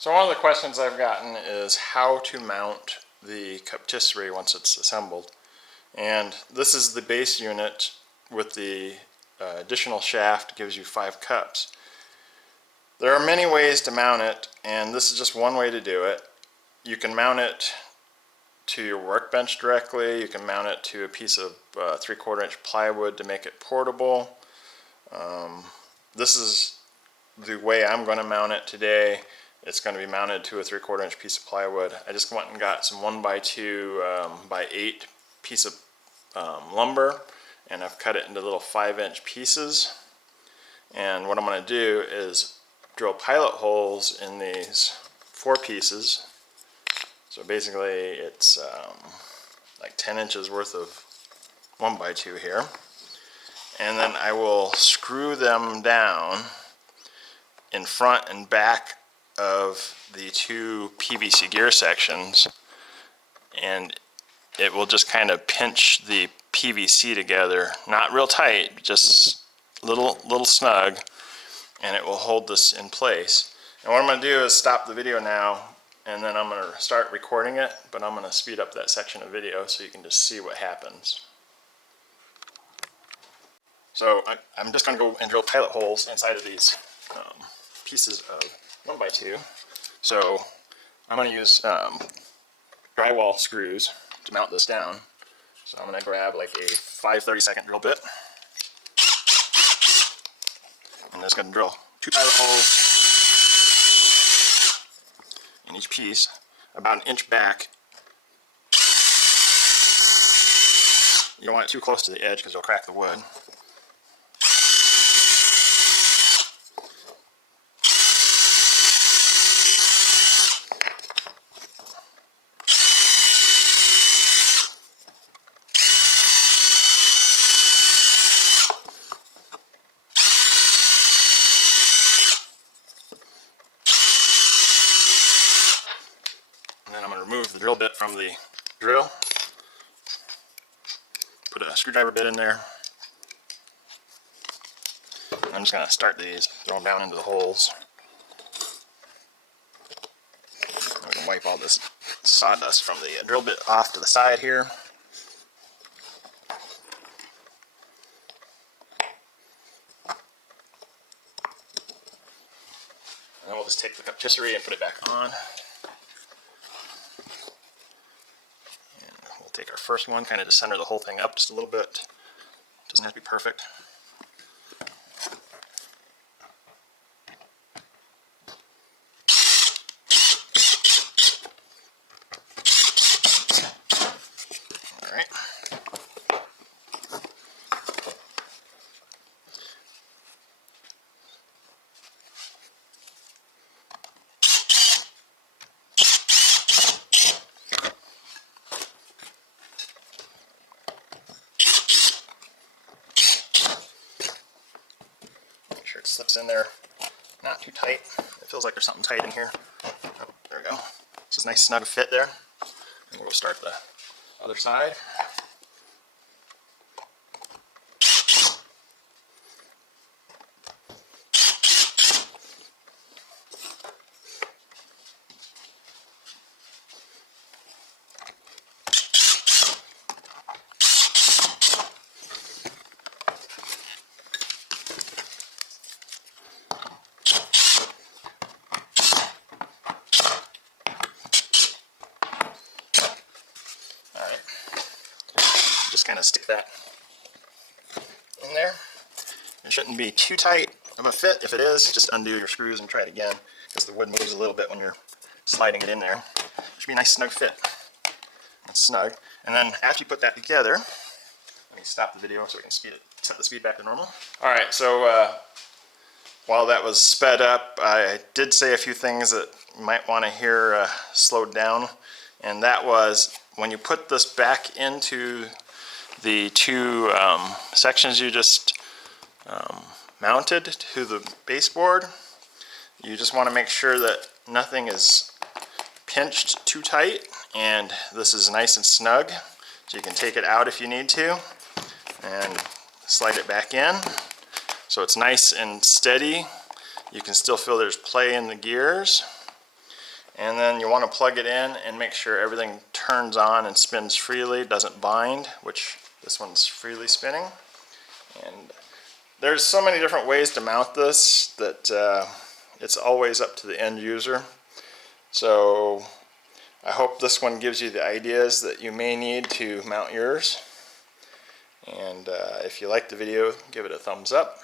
So one of the questions I've gotten is how to mount the Cuptisserie once it's assembled. And this is the base unit with the additional shaft, gives you 5 cups. There are many ways to mount it, and this is just one way to do it. You can mount it to your workbench directly. You can mount it to a piece of 3/4 inch plywood to make it portable. This is the way I'm going to mount it today. It's going to be mounted to a 3/4 inch piece of plywood. I just went and got some 1x2 by 8 piece of lumber, and I've cut it into little 5-inch pieces. And what I'm going to do is drill pilot holes in these 4 pieces. So basically it's like 10 inches worth of 1x2 here. And then I will screw them down in front and back of the 2 PVC gear sections, and it will just kind of pinch the PVC together, not real tight, just little snug, and it will hold this in place. And what I'm going to do is stop the video now, and then I'm going to start recording it, but I'm going to speed up that section of video so you can just see what happens. So I'm just going to go and drill pilot holes inside of these pieces of 1x2. So I'm going to use drywall screws to mount this down. So I'm going to grab like a 5/32 drill bit. I'm just going to drill 2 pilot holes in each piece, about 1 inch back. You don't want it too close to the edge because you'll crack the wood. And then I'm going to remove the drill bit from the drill, put a screwdriver bit in there. I'm just going to start these, throw them down into the holes. I'm going to wipe all this sawdust from the drill bit off to the side here. And then we'll just take the Cuptisserie and put it back on. Take our first one, kind of to center the whole thing up just a little bit. Doesn't have to be perfect. All right. It slips in there, not too tight. It feels like there's something tight in here. Oh, there we go. This is a nice snug fit there. And we'll start the other side. Just kind of stick that in there. It shouldn't be too tight of a fit. If it is, just undo your screws and try it again, because the wood moves a little bit when you're sliding it in there. It should be a nice snug fit. It's snug. And then after you put that together, let me stop the video so we can set the speed back to normal. Alright, so while that was sped up, I did say a few things that you might want to hear slowed down. And that was, when you put this back into the 2 sections you just mounted to the baseboard, you just want to make sure that nothing is pinched too tight, and this is nice and snug, so you can take it out if you need to and slide it back in so it's nice and steady. You can still feel there's play in the gears, And then you want to plug it in and make sure everything turns on and spins freely, doesn't bind, which this one's freely spinning. And there's so many different ways to mount this that it's always up to the end user. So I hope this one gives you the ideas that you may need to mount yours. And if you like the video, give it a thumbs up.